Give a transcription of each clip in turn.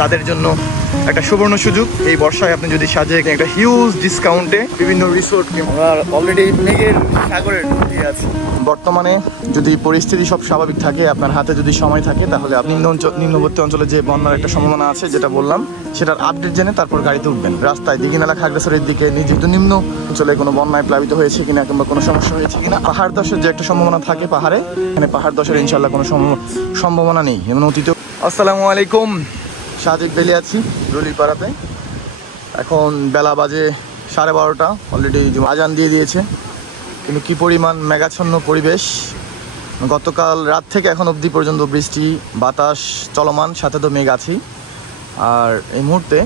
তাদের জন্য একটা সুবর্ণ সুযোগ। এই বর্ষায় আপনি যদি সাজেক একটা হিউজ ডিসকাউন্টে বিভিন্ন রিসোর্ট, আমরা অলরেডি মেঘের সাগরের দিকে আছি। বর্তমানে যদি পরিস্থিতি সব স্বাভাবিক থাকে, আপনার হাতে যদি সময় থাকে, তাহলে আপনি নিম্নবর্তী অঞ্চলে যে বন্যার একটা সম্ভাবনা আছে যেটা বললাম, সেটার আপডেট জেনে তারপর গাড়িতে উঠবেন। রাস্তায় দিঘিনালা খাগড়াছড়ির দিকে যেহেতু নিম্ন অঞ্চলে কোনো বন্যায় প্লাবিত হয়েছে কিনা কিংবা কোনো সমস্যা হয়েছে কিনা, পাহাড় ধসের যে একটা সম্ভাবনা থাকে পাহাড়ে, এখানে পাহাড় ধসের ইনশাল্লাহ কোনো সম্ভাবনা নেই এমন অতীত। আসসালামু আলাইকুম, সাজেক ভ্যালি আছি রুলিপাড়াতে। এখন বেলা বাজে 12:30, অলরেডি আজান দিয়ে দিয়েছে, কিন্তু কি পরিমাণ মেঘাচ্ছন্ন পরিবেশ। গতকাল রাত থেকে এখন অবধি পর্যন্ত বৃষ্টি বাতাস চলমান, সাথে তো মেঘ আছেই। আর এই মুহূর্তে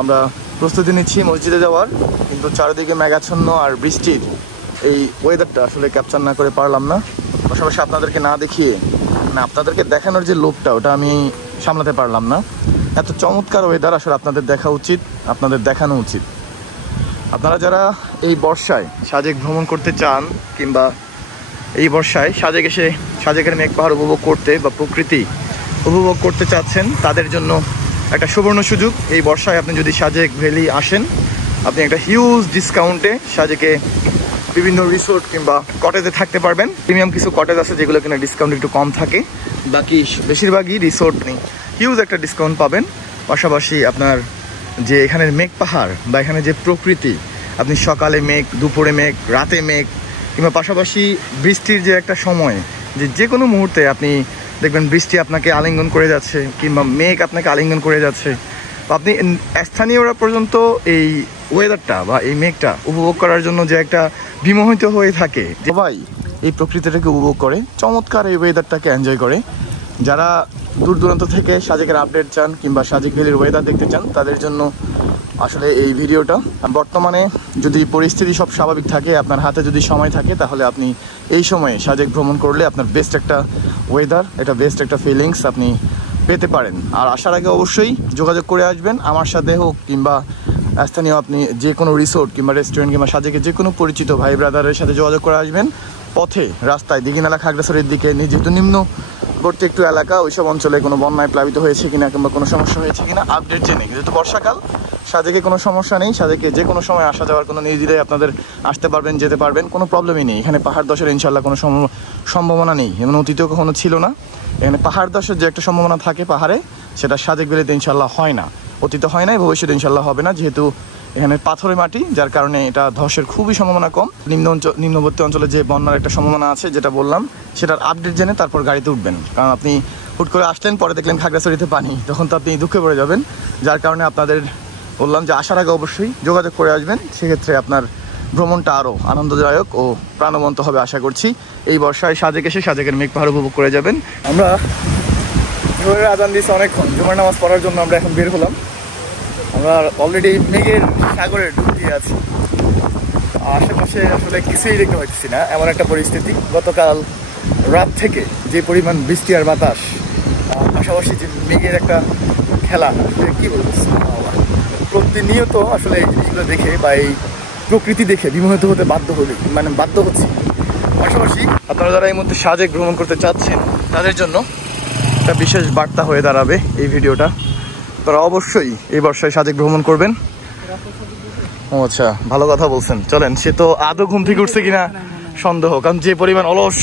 আমরা প্রস্তুতি নিচ্ছি মসজিদে যাওয়ার, কিন্তু চারিদিকে মেঘাচ্ছন্ন আর বৃষ্টির এই ওয়েদারটা আসলে ক্যাপচার না করে পারলাম না। পাশাপাশি আপনাদেরকে না দেখিয়ে আপনাদেরকে দেখানোর যে লোভটা, ওটা আমি সামলাতে পারলাম না। এত চমৎকার ওয়েদার আসলে আপনাদের দেখা উচিত, আপনাদের দেখানো উচিত। আপনারা যারা এই বর্ষায় সাজেক ভ্রমণ করতে চান কিংবা এই বর্ষায় সাজেক এসে সাজেকের মেঘ পাহাড় উপভোগ করতে বা প্রকৃতি উপভোগ করতে চাচ্ছেন, তাদের জন্য একটা সুবর্ণ সুযোগ। এই বর্ষায় আপনি যদি সাজেক ভ্যালি আসেন, আপনি একটা হিউজ ডিসকাউন্টে সাজেকে বিভিন্ন রিসোর্ট কিংবা কটেজে থাকতে পারবেন। প্রিমিয়াম কিছু কটেজ আছে যেগুলো কিনা ডিসকাউন্ট একটু কম থাকে, বাকি বেশিরভাগই রিসোর্ট নেই, হিউজ একটা ডিসকাউন্ট পাবেন। পাশাপাশি আপনার যে এখানের মেঘ পাহাড় বা এখানে যে প্রকৃতি, আপনি সকালে মেঘ, দুপুরে মেঘ, রাতে মেঘ, কিংবা পাশাপাশি বৃষ্টির যে একটা সময়, যে কোনো মুহূর্তে আপনি দেখবেন বৃষ্টি আপনাকে আলিঙ্গন করে যাচ্ছে কিংবা মেঘ আপনাকে আলিঙ্গন করে যাচ্ছে। আপনি স্থানীয়রা পর্যন্ত এই ওয়েদারটা বা এই মেঘটা উপভোগ করার জন্য যে একটা বিমোহিত হয়ে থাকে, সবাই এই প্রকৃতিটাকে উপভোগ করে, চমৎকার এই ওয়েদারটাকে এনজয় করে। যারা দূর দূরান্ত থেকে সাজেকের আপডেট চান কিংবা সাজেক ভ্যালির ওয়েদার দেখতে চান, তাদের জন্য আসলে এই ভিডিওটা। বর্তমানে যদি পরিস্থিতি সব স্বাভাবিক থাকে, আপনার হাতে যদি সময় থাকে, তাহলে আপনি এই সময়ে সাজেক ভ্রমণ করলে আপনার বেস্ট একটা ওয়েদার, এটা বেস্ট একটা ফিলিংস আপনি পেতে পারেন। আর আসার আগে অবশ্যই যোগাযোগ করে আসবেন আমার সাথে হোক কিংবা স্থানীয় আপনি যে কোনো রিসোর্ট কিংবা রেস্টুরেন্ট কিংবা সাজেকে যে কোনো পরিচিত ভাই ব্রাদারের সাথে যোগাযোগ করে আসবেন। পথে রাস্তায় দিঘিনালা খাগড়াছড়ির দিকে যেহেতু নিম্নবর্তী একটু এলাকা, ওইসব অঞ্চলে কোনো বন্যায় প্লাবিত হয়েছে কিনা কিংবা কোনো সমস্যা হয়েছে কিনা আপডেট জেনে, যেহেতু বর্ষাকাল সাজেকে কোনো সমস্যা নেই, সাজেকে যে কোনো সময় আসা যাওয়ার কোনো নির্দ্বিধায় আপনাদের আসতে পারবেন, যেতে পারবেন, কোনো প্রবলেমই নেই। এখানে পাহাড় ধসের ইনশাল্লাহ কোনো সম্ভাবনা নেই, এমন অতীতেও কখনো ছিল না। এখানে পাহাড় ধসের যে একটা সম্ভাবনা থাকে পাহাড়ে, সেটা সাজেক ভ্যালিতে ইনশাল্লাহ হয় না, অতীতে হয় নাই, ভবিষ্যতে ইনশাল্লাহ হবে না, যেহেতু এখানে পাথরের মাটি, যার কারণে এটা ধসের খুবই সম্ভাবনা কম। নিম্নবর্তী অঞ্চলে যে বন্যার একটা সম্ভাবনা আছে যেটা বললাম, সেটার আপডেট জেনে তারপর গাড়িতে উঠবেন। কারণ আপনি হুট করে আসলেন, পরে দেখলেন খাগড়াছড়িতে পানি, তখন তো আপনি দুঃখে পড়ে যাবেন। যার কারণে আপনাদের বললাম যে আসার আগে অবশ্যই যোগাযোগ করে আসবেন, সেক্ষেত্রে আপনার ভ্রমণটা আরও আনন্দদায়ক ও প্রাণবন্ত হবে আশা করছি। এই বর্ষায় সাজেক এসে সাজেকের মেঘ পাহাড় উপভোগ করে যাবেন। আমরা জোহরের আজান দিয়েছি অনেকক্ষণ, জুমার নামাজ পড়ার জন্য আমরা এখন বের হলাম। আমরা অলরেডি মেঘের সাগরের দিকে আছি, আশেপাশে আসলে কিছুই দেখতে পাচ্ছি না, এমন একটা পরিস্থিতি। গতকাল রাত থেকে যে পরিমাণ বৃষ্টি আর বাতাস, পাশাপাশি যে মেঘের একটা খেলা, কি বলবো, প্রতিনিয়ত আসলে এই জিনিসগুলো দেখে বা এই প্রকৃতি দেখে বিমোহিত হতে বাধ্য হচ্ছি। পাশাপাশি আপনারা যারা এই মুহূর্তে সাজেক ভ্রমণ করতে চাচ্ছেন, তাদের জন্য একটা বিশেষ বার্তা হয়ে দাঁড়াবে এই ভিডিওটা। তারা অবশ্যই এই বর্ষায় সাজেক ভ্রমণ করবেন। ও আচ্ছা, ভালো কথা বলছেন। চলেন, সে তো আদৌ ঘুম থেকে উঠছে কিনা সন্দেহ, কারণ যে পরিমাণ অলস